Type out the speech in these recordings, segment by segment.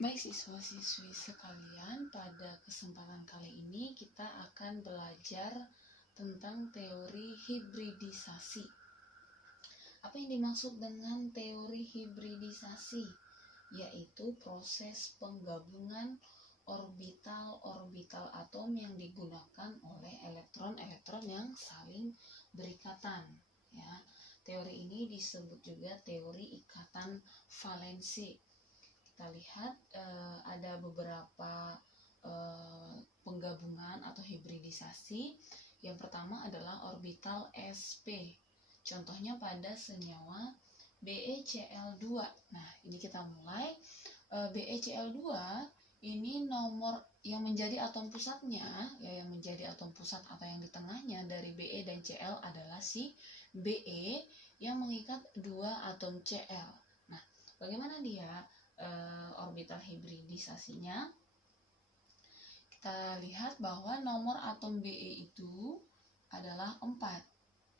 Baik siswa-siswi sekalian, pada kesempatan kali ini kita akan belajar tentang teori hibridisasi. Apa yang dimaksud dengan teori hibridisasi? Yaitu proses penggabungan orbital-orbital atom yang digunakan oleh elektron-elektron yang saling berikatan. Ya, teori ini disebut juga teori ikatan valensi. Kita lihat ada beberapa penggabungan atau hibridisasi. Yang pertama adalah orbital sp. Contohnya pada senyawa BeCl2. Nah, ini kita mulai. BeCl2 ini nomor yang menjadi atom pusatnya, ya, yang menjadi atom pusat atau yang di tengahnya dari Be dan Cl adalah si Be yang mengikat dua atom Cl. Nah, bagaimana dia orbital hibridisasinya? Kita lihat bahwa nomor atom Be itu adalah 4.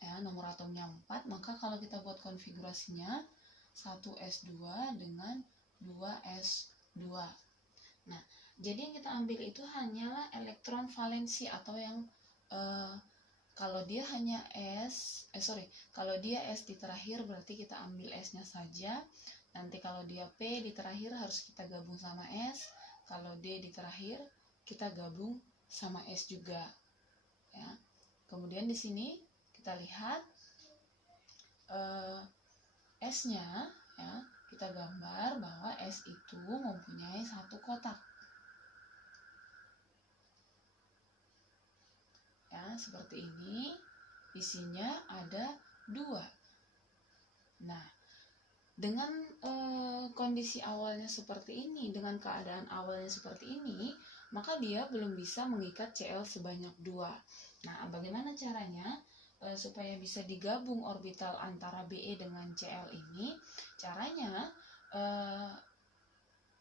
Ya, nomor atomnya 4, maka kalau kita buat konfigurasinya 1s2 dengan 2s2. Nah, jadi yang kita ambil itu hanyalah elektron valensi atau yang kalau dia hanya kalau dia S di terakhir berarti kita ambil S-nya saja. Nanti kalau dia P di terakhir harus kita gabung sama S. Kalau D di terakhir kita gabung sama S juga. Ya. Kemudian di sini kita lihat S-nya, ya, kita gambar bahwa S itu mempunyai satu kotak. Ya, seperti ini. Isinya ada 2. Nah, dengan kondisi awalnya seperti ini, dengan keadaan awalnya seperti ini, maka dia belum bisa mengikat Cl sebanyak 2. Nah, bagaimana caranya supaya bisa digabung orbital antara Be dengan Cl ini? Caranya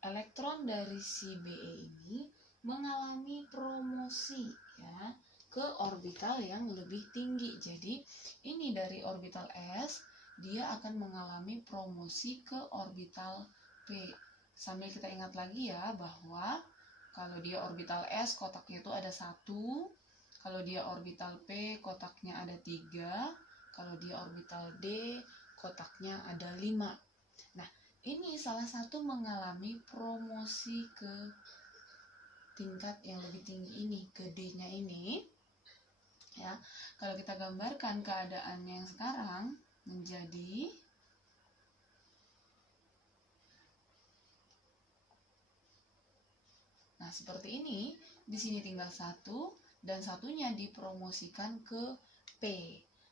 elektron dari si Be ini mengalami promosi, ya, ke orbital yang lebih tinggi. Jadi ini dari orbital S, dia akan mengalami promosi ke orbital P. Sambil kita ingat lagi ya, bahwa kalau dia orbital S kotaknya itu ada 1, kalau dia orbital P kotaknya ada 3, kalau dia orbital D kotaknya ada 5. Nah, ini salah satu mengalami promosi ke tingkat yang lebih tinggi ini, ke D-nya ini. Ya, kalau kita gambarkan keadaan yang sekarang menjadi seperti ini. Di sini tinggal 1 dan satunya dipromosikan ke P.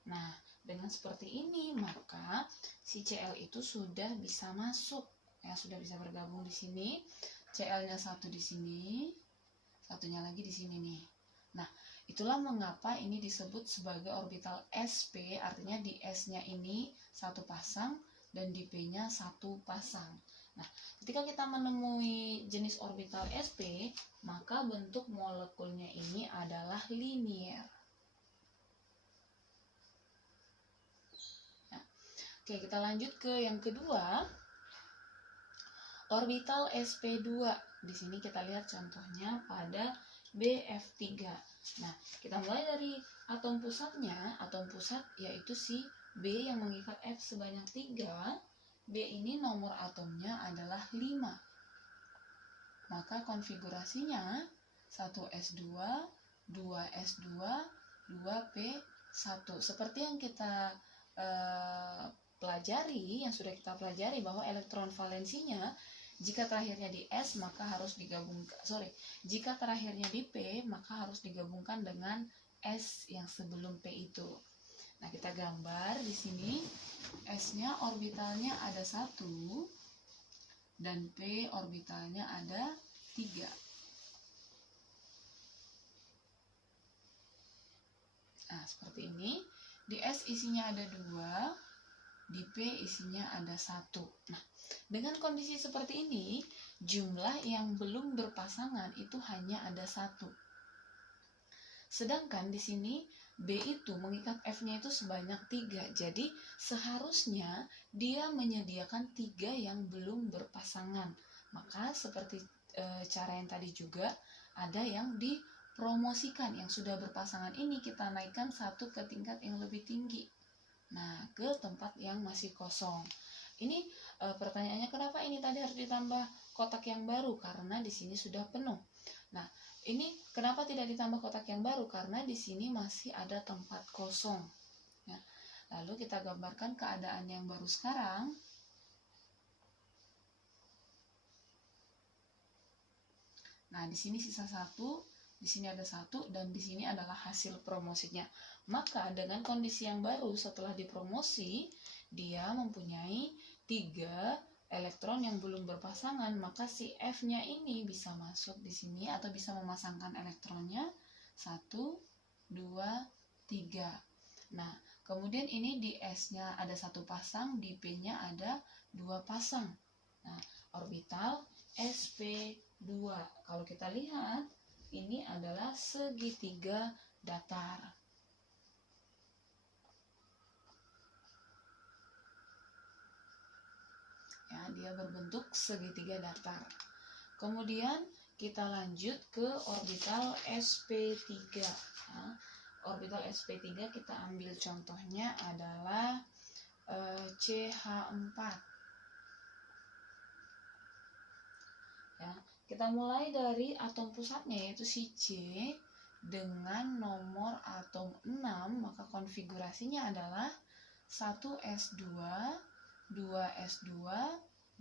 Nah, dengan seperti ini maka si Cl itu sudah bisa masuk, ya, sudah bisa bergabung di sini. Cl-nya 1 di sini, satunya lagi di sini nih. Nah, itulah mengapa ini disebut sebagai orbital sp, artinya di S-nya ini 1 pasang dan di P-nya 1 pasang. Nah, ketika kita menemui jenis orbital sp, maka bentuk molekulnya ini adalah linier. Nah, oke, kita lanjut ke yang kedua, orbital sp2. Di sini kita lihat contohnya pada Bf3. Nah, kita mulai dari atom pusatnya. Atom pusat yaitu si B yang mengikat F sebanyak 3. B ini nomor atomnya adalah 5. Maka konfigurasinya 1s2, 2s2, 2p1. Seperti yang kita pelajari, yang sudah kita pelajari, bahwa elektron valensinya jika terakhirnya di S maka harus digabungkan, jika terakhirnya di P maka harus digabungkan dengan S yang sebelum P itu. Nah, kita gambar di sini S-nya orbitalnya ada 1 dan P orbitalnya ada 3. Nah, seperti ini. Di S isinya ada 2, di P isinya ada 1. Nah, dengan kondisi seperti ini, jumlah yang belum berpasangan itu hanya ada 1. Sedangkan di sini B itu mengikat F-nya itu sebanyak 3. Jadi seharusnya dia menyediakan 3 yang belum berpasangan. Maka seperti cara yang tadi juga, ada yang dipromosikan, yang sudah berpasangan ini kita naikkan satu ke tingkat yang lebih tinggi. Nah, ke tempat yang masih kosong. Ini pertanyaannya, kenapa ini tadi harus ditambah kotak yang baru? Karena di sini sudah penuh. Nah, ini kenapa tidak ditambah kotak yang baru? Karena di sini masih ada tempat kosong. Ya. Lalu kita gambarkan keadaan yang baru sekarang. Nah, di sini sisa 1, di sini ada 1, dan di sini adalah hasil promosinya. Maka dengan kondisi yang baru setelah dipromosi, dia mempunyai 3 elektron yang belum berpasangan, maka si F-nya ini bisa masuk di sini atau bisa memasangkan elektronnya 1, 2, 3. Nah, kemudian ini di S-nya ada 1 pasang, di P-nya ada 2 pasang. Nah, orbital sp2. Kalau kita lihat, ini adalah segitiga datar. Ya, dia berbentuk segitiga datar. Kemudian kita lanjut ke orbital sp3. Nah, orbital sp3 kita ambil contohnya adalah CH4. Ya, kita mulai dari atom pusatnya yaitu si C dengan nomor atom 6, maka konfigurasinya adalah 1s2, 2s2,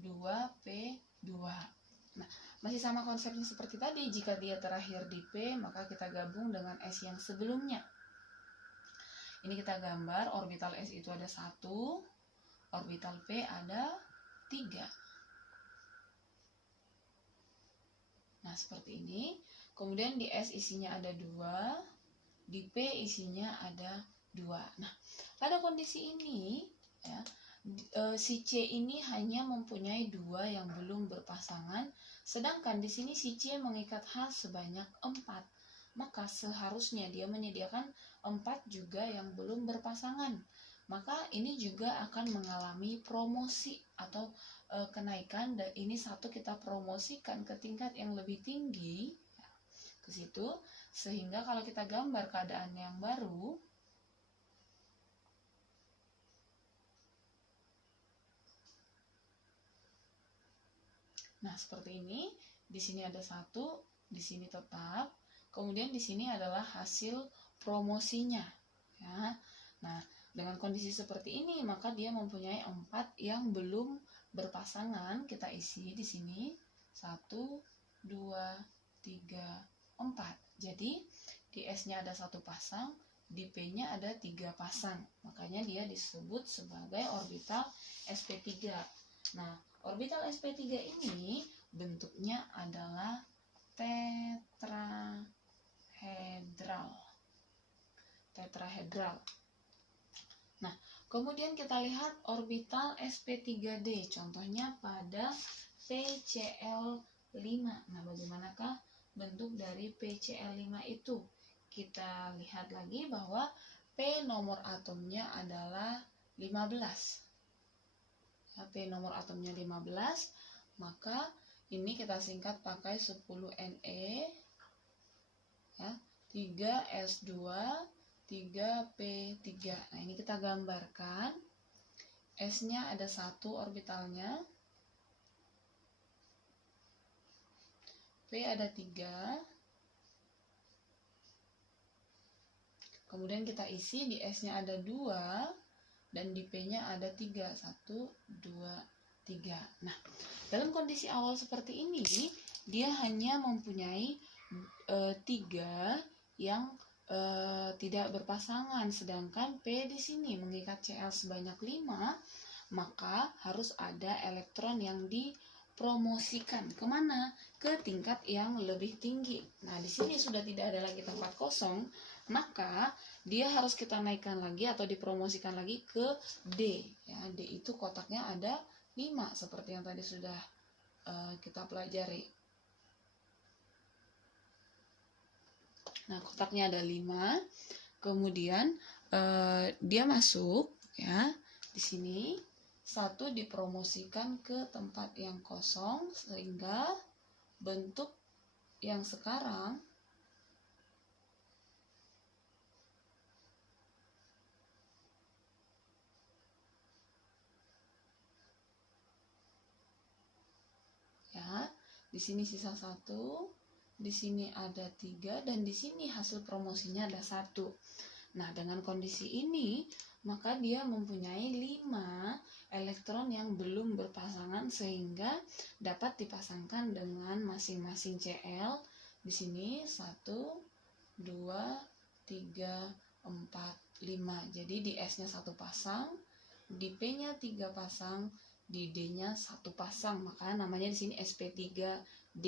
2p2. Nah, masih sama konsepnya seperti tadi. Jika dia terakhir di P, maka kita gabung dengan S yang sebelumnya. Ini kita gambar, orbital S itu ada 1, orbital P ada 3. Nah, seperti ini. Kemudian di S isinya ada 2, di P isinya ada 2. Nah, pada kondisi ini, ya, si C ini hanya mempunyai 2 yang belum berpasangan, sedangkan di sini si C mengikat H sebanyak 4. Maka seharusnya dia menyediakan 4 juga yang belum berpasangan. Maka ini juga akan mengalami promosi atau kenaikan, dan ini satu kita promosikan ke tingkat yang lebih tinggi, ya, ke situ, sehingga kalau kita gambar keadaan yang baru, nah seperti ini. Di sini ada 1, di sini tetap, kemudian di sini adalah hasil promosinya, ya. Nah, dengan kondisi seperti ini, maka dia mempunyai 4 yang belum berpasangan. Kita isi di sini 1, 2, 3, 4. Jadi di S-nya ada 1 pasang, di P-nya ada 3 pasang. Makanya dia disebut sebagai orbital sp3. Nah, orbital sp3 ini bentuknya adalah tetrahedral. Nah, kemudian kita lihat orbital sp3d, contohnya pada PCl5. Nah, bagaimanakah bentuk dari PCl5 itu? Kita lihat lagi bahwa P nomor atomnya adalah 15. Ya, P nomor atomnya 15, maka ini kita singkat pakai 10Ne, ya, 3s2, 3p3. Nah, ini kita gambarkan. S-nya ada 1 orbitalnya, P ada 3. Kemudian kita isi, di S-nya ada 2 dan di P-nya ada 3. 1, 2, 3. Nah, dalam kondisi awal seperti ini, dia hanya mempunyai 3 yang tidak berpasangan, sedangkan P di sini mengikat Cl sebanyak 5, maka harus ada elektron yang dipromosikan kemana? Ke tingkat yang lebih tinggi. Nah, di sini sudah tidak ada lagi tempat kosong, maka dia harus kita naikkan lagi atau dipromosikan lagi ke D. Ya, D itu kotaknya ada 5 seperti yang tadi sudah kita pelajari. Nah, kotaknya ada 5. Kemudian dia masuk, ya, di sini satu dipromosikan ke tempat yang kosong sehingga bentuk yang sekarang ya, di sini sisa 1, di sini ada 3, dan di sini hasil promosinya ada 1. Nah, dengan kondisi ini maka dia mempunyai 5 elektron yang belum berpasangan sehingga dapat dipasangkan dengan masing-masing Cl. Di sini 1, 2, 3, 4, 5. Jadi di S-nya 1 pasang, di P-nya 3 pasang, di D-nya 1 pasang. Maka namanya di sini sp3d.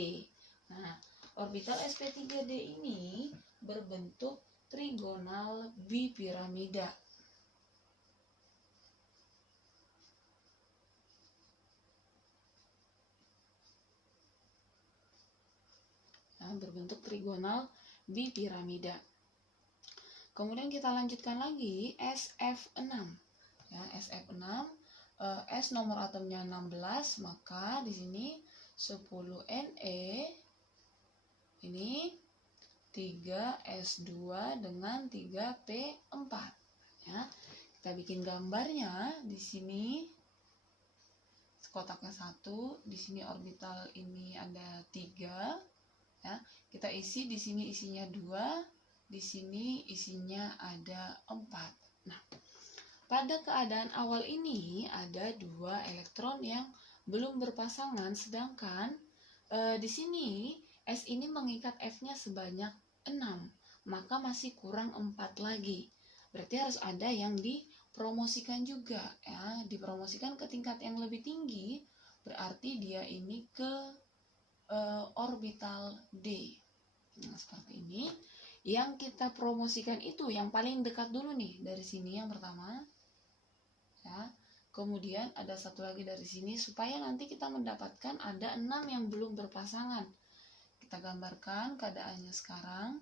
Nah, orbital sp3d ini berbentuk trigonal bipiramida. Berbentuk trigonal bipiramida. Kemudian kita lanjutkan lagi SF6. Ya, SF6 S nomor atomnya 16, maka di sini 10 Ne ini 3S2 dengan 3P4. Ya, kita bikin gambarnya di sini. Kotaknya 1, di sini orbital ini ada 3. Ya, kita isi di sini isinya 2, di sini isinya ada 4. Nah, pada keadaan awal ini ada 2 elektron yang belum berpasangan, sedangkan di sini S ini mengikat F-nya sebanyak 6, maka masih kurang 4 lagi. Berarti harus ada yang dipromosikan juga, ya, dipromosikan ke tingkat yang lebih tinggi, berarti dia ini ke orbital D. Nah, seperti ini. Yang kita promosikan itu yang paling dekat dulu nih, dari sini yang pertama. Ya. Kemudian ada satu lagi dari sini, supaya nanti kita mendapatkan ada 6 yang belum berpasangan. Kita gambarkan keadaannya sekarang.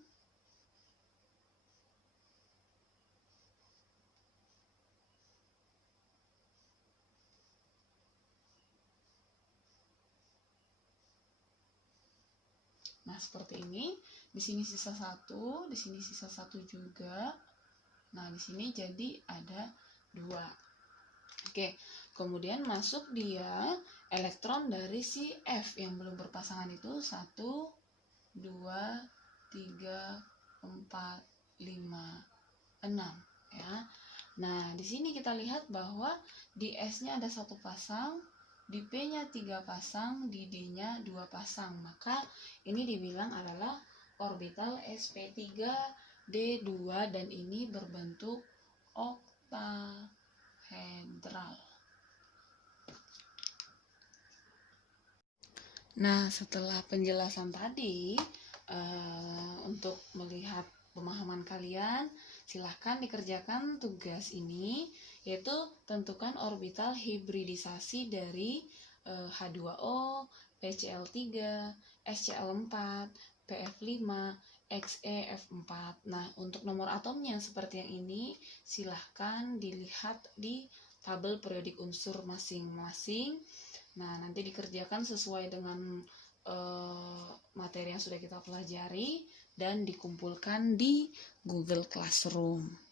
Nah, seperti ini. Di sini sisa 1, di sini sisa 1 juga. Nah, di sini jadi ada 2. Oke, kemudian masuk dia elektron dari si F yang belum berpasangan itu 1, 2, 3, 4, 5, 6. Ya. Nah, di sini kita lihat bahwa di S-nya ada 1 pasang, di P-nya 3 pasang, di D-nya 2 pasang. Maka ini dibilang adalah orbital sp3d2 dan ini berbentuk oktahedral. Nah, setelah penjelasan tadi, untuk melihat pemahaman kalian, silahkan dikerjakan tugas ini, yaitu tentukan orbital hibridisasi dari H2O, PCl3, SCl4, PF5, XeF4. Nah, untuk nomor atomnya seperti yang ini, silahkan dilihat di tabel periodik unsur masing-masing. Nah, nanti dikerjakan sesuai dengan materi yang sudah kita pelajari dan dikumpulkan di Google Classroom.